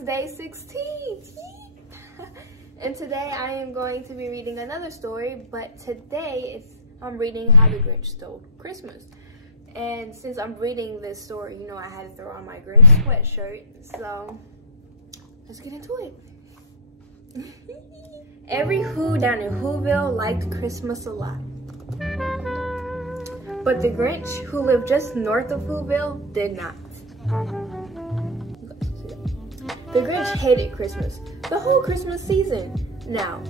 Vlogmas day 16. And today I am going to be reading another story, but today I'm reading How the Grinch Stole Christmas. And since I'm reading this story, you know, I had to throw on my Grinch sweatshirt, so let's get into it. Every Who down in Whoville liked Christmas a lot. But the Grinch, who lived just north of Whoville, did not. The Grinch hated Christmas, the whole Christmas season. Now,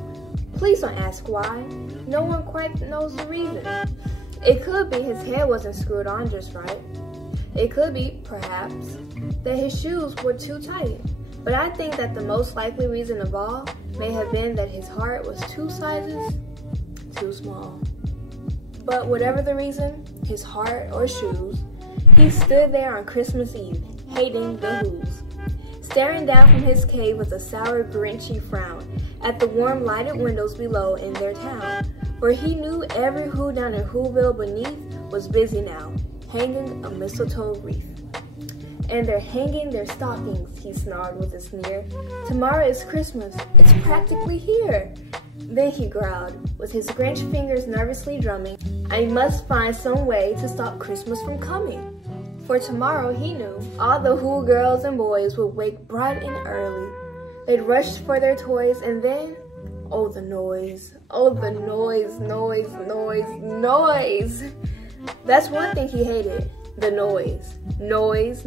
please don't ask why. No one quite knows the reason. It could be his hair wasn't screwed on just right. It could be, perhaps, that his shoes were too tight. But I think that the most likely reason of all may have been that his heart was 2 sizes too small. But whatever the reason, his heart or shoes, he stood there on Christmas Eve, hating the Whos, staring down from his cave with a sour, Grinchy frown at the warm, lighted windows below in their town, where he knew every Who down in Whoville beneath was busy now, hanging a mistletoe wreath. And they're hanging their stockings, he snarled with a sneer. Tomorrow is Christmas, it's practically here. Then he growled, with his Grinch fingers nervously drumming, I must find some way to stop Christmas from coming. For tomorrow, he knew, all the Who girls and boys would wake bright and early. They'd rush for their toys and then, oh the noise, noise. That's one thing he hated, the noise. Noise.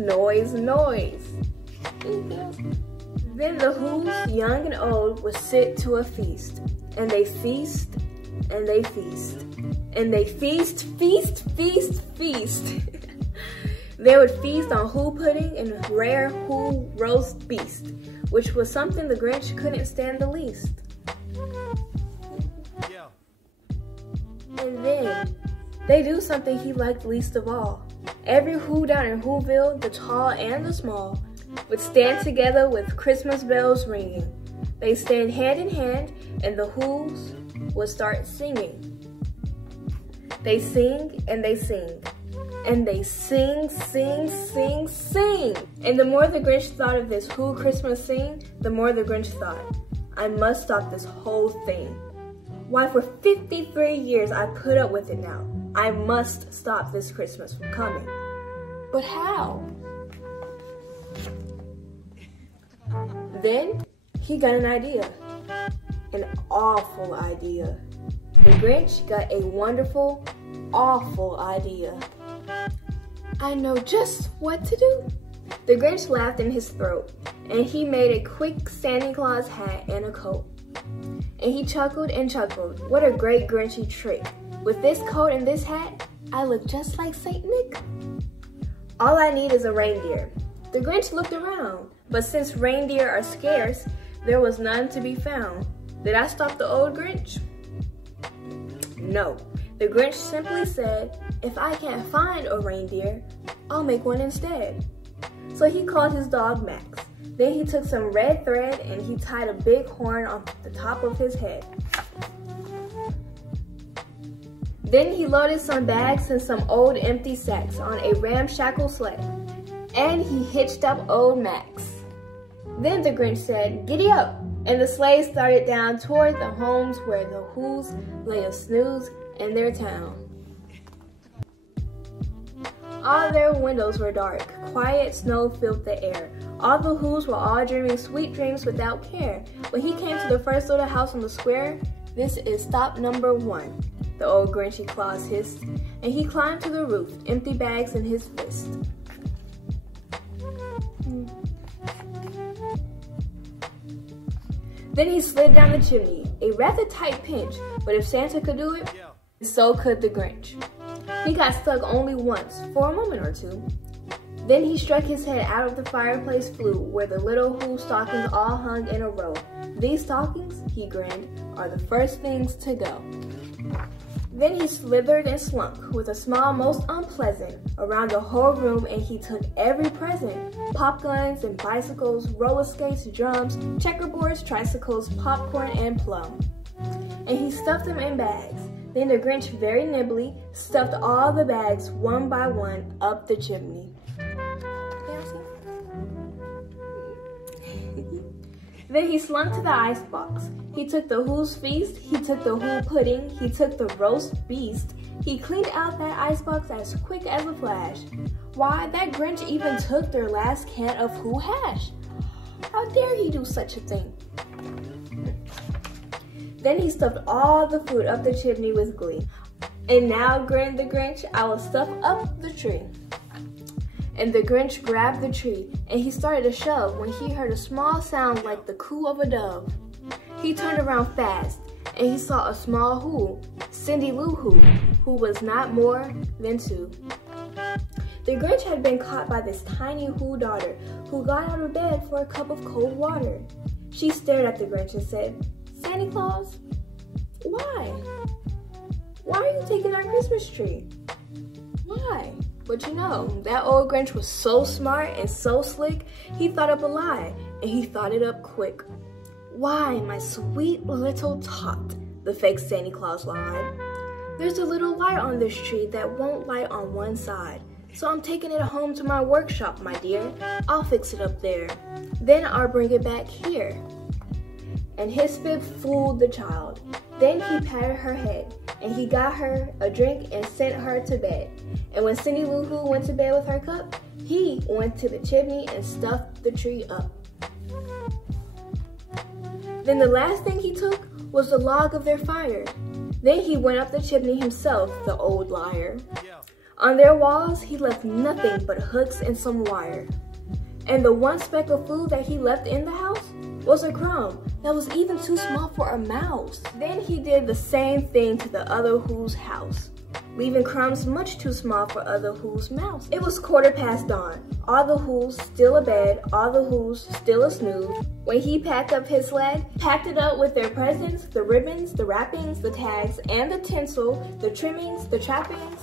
Then the Whos, young and old, would sit to a feast. And they feast, and they feast. And they feast. They would feast on Who pudding and rare Who roast beast, which was something the Grinch couldn't stand the least. Yeah. And then, they do something he liked least of all. Every Who down in Whoville, the tall and the small, would stand together with Christmas bells ringing. They stand hand in hand, and the Whos would start singing. They sing, and they sing. And they sing. And the more the Grinch thought of this Who Christmas sing, the more the Grinch thought, I must stop this whole thing. Why, for 53 years I put up with it now. I must stop this Christmas from coming. But how? Then he got an idea. An awful idea. The Grinch got a wonderful, awful idea. I know just what to do. The Grinch laughed in his throat, and he made a quick Santa Claus hat and a coat. And he chuckled and chuckled. What a great Grinchy trick. With this coat and this hat, I look just like Saint Nick. All I need is a reindeer. The Grinch looked around, but since reindeer are scarce, there was none to be found. Did I stop the old Grinch? No. The Grinch simply said, if I can't find a reindeer, I'll make one instead. So he called his dog Max. Then he took some red thread and he tied a big horn on the top of his head. Then he loaded some bags and some old empty sacks on a ramshackle sleigh. And he hitched up old Max. Then the Grinch said, giddy up! And the sleigh started down toward the homes where the Whos lay a snooze in their town. All their windows were dark, quiet snow filled the air. All the Whos were all dreaming sweet dreams without care. When he came to the first little house on the square, this is stop number 1, the old Grinchy Claus hissed, and he climbed to the roof, empty bags in his fist. Then he slid down the chimney, a rather tight pinch, but if Santa could do it, so could the Grinch. He got stuck only once, for a moment or two. Then he struck his head out of the fireplace flue where the little Who stockings all hung in a row. These stockings, he grinned, are the first things to go. Then he slithered and slunk with a smile most unpleasant around the whole room, and he took every present, pop guns and bicycles, roller skates, drums, checkerboards, tricycles, popcorn, and plum. And he stuffed them in bags. Then the Grinch very nimbly stuffed all the bags one by one up the chimney. Then he slunk to the icebox. He took the Who's Feast, he took the Who Pudding, he took the Roast Beast. He cleaned out that icebox as quick as a flash. Why, that Grinch even took their last can of Who Hash. How dare he do such a thing? Then he stuffed all the food up the chimney with glee. And now, grinned the Grinch, I will stuff up the tree. And the Grinch grabbed the tree, and he started to shove when he heard a small sound like the coo of a dove. He turned around fast, and he saw a small Who, Cindy Lou Who was not more than 2. The Grinch had been caught by this tiny Who daughter, who got out of bed for a cup of cold water. She stared at the Grinch and said, "Santa Claus, why? Why are you taking our Christmas tree? Why?" But you know, that old Grinch was so smart and so slick, he thought up a lie, and he thought it up quick. "Why, my sweet little tot," the fake Santa Claus lied. "There's a little light on this tree that won't light on one side, so I'm taking it home to my workshop, my dear. I'll fix it up there. Then I'll bring it back here." And his fib fooled the child. Then he patted her head, and he got her a drink and sent her to bed. And when Cindy Lou Who went to bed with her cup, he went to the chimney and stuffed the tree up. Then the last thing he took was the log of their fire. Then he went up the chimney himself, the old liar. On their walls, he left nothing but hooks and some wire. And the one speck of food that he left in the house was a crumb that was even too small for a mouse. Then he did the same thing to the other Who's house, leaving crumbs much too small for other Who's mouse. It was 15:15 dawn. All the Who's still abed, all the Who's still a snooze. When he packed up his sled, packed it up with their presents, the ribbons, the wrappings, the tags, and the tinsel, the trimmings, the trappings.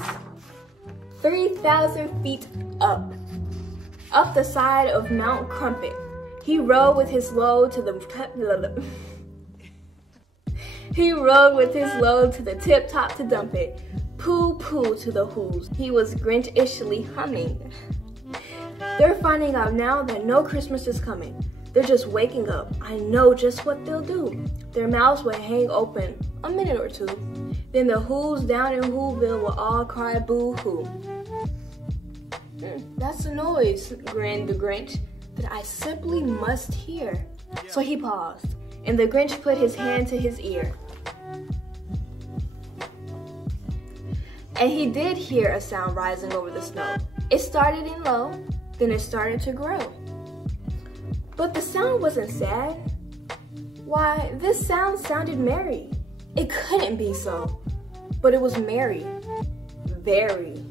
3,000 feet up the side of Mount Crumpet. He rode with his load to the tip top to dump it. Pooh pooh to the Who's. He was Grinch-ishly humming. They're finding out now that no Christmas is coming. They're just waking up. I know just what they'll do. Their mouths will hang open a minute or two. Then the Who's down in Whoville will all cry boo-hoo. That's the noise, grinned the Grinch, that I simply must hear. So he paused, and the Grinch put his hand to his ear. And he did hear a sound rising over the snow. It started in low, then it started to grow. But the sound wasn't sad. Why, this sound sounded merry. It couldn't be so, but it was merry. Very.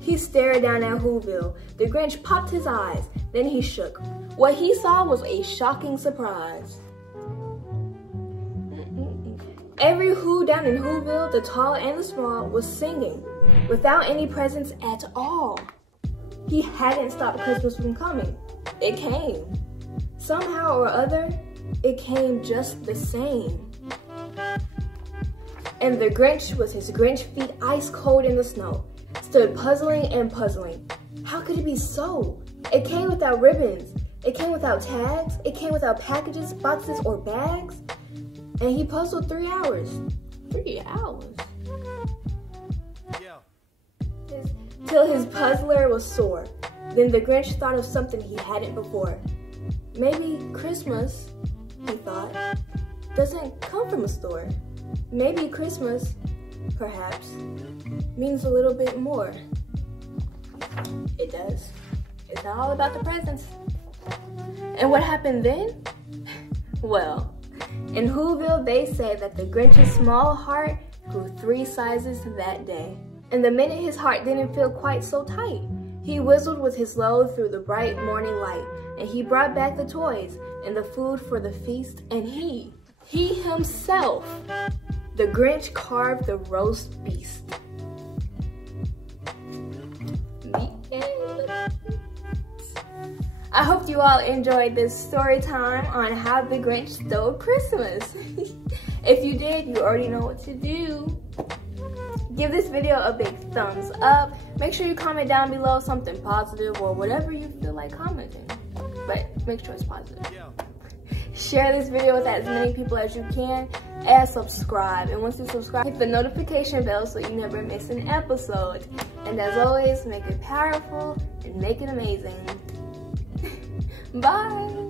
He stared down at Whoville. The Grinch popped his eyes, then he shook. What he saw was a shocking surprise. Every Who down in Whoville, the tall and the small, was singing, without any presents at all. He hadn't stopped Christmas from coming. It came. Somehow or other, it came just the same. And the Grinch, with his Grinch feet ice cold in the snow, stood puzzling and puzzling. How could it be so? It came without ribbons. It came without tags. It came without packages, boxes, or bags. And he puzzled 3 hours. 3 hours? Yeah. Till his puzzler was sore. Then the Grinch thought of something he hadn't before. Maybe Christmas, he thought, doesn't come from a store. Maybe Christmas, perhaps, means a little bit more. It does. It's all about the presents. And what happened then? Well, in Whoville, they say that the Grinch's small heart grew 3 sizes that day. And the minute his heart didn't feel quite so tight, he whistled with his load through the bright morning light, and he brought back the toys and the food for the feast, and he himself, the Grinch, carved the roast beast. The end. I hope you all enjoyed this story time on how the Grinch stole Christmas. If you did, you already know what to do. Give this video a big thumbs up. Make sure you comment down below something positive or whatever you feel like commenting. But make sure it's positive. share this video with as many people as you can, and subscribe. And once you subscribe, hit the notification bell so you never miss an episode. And as always, make it powerful and make it amazing. Bye.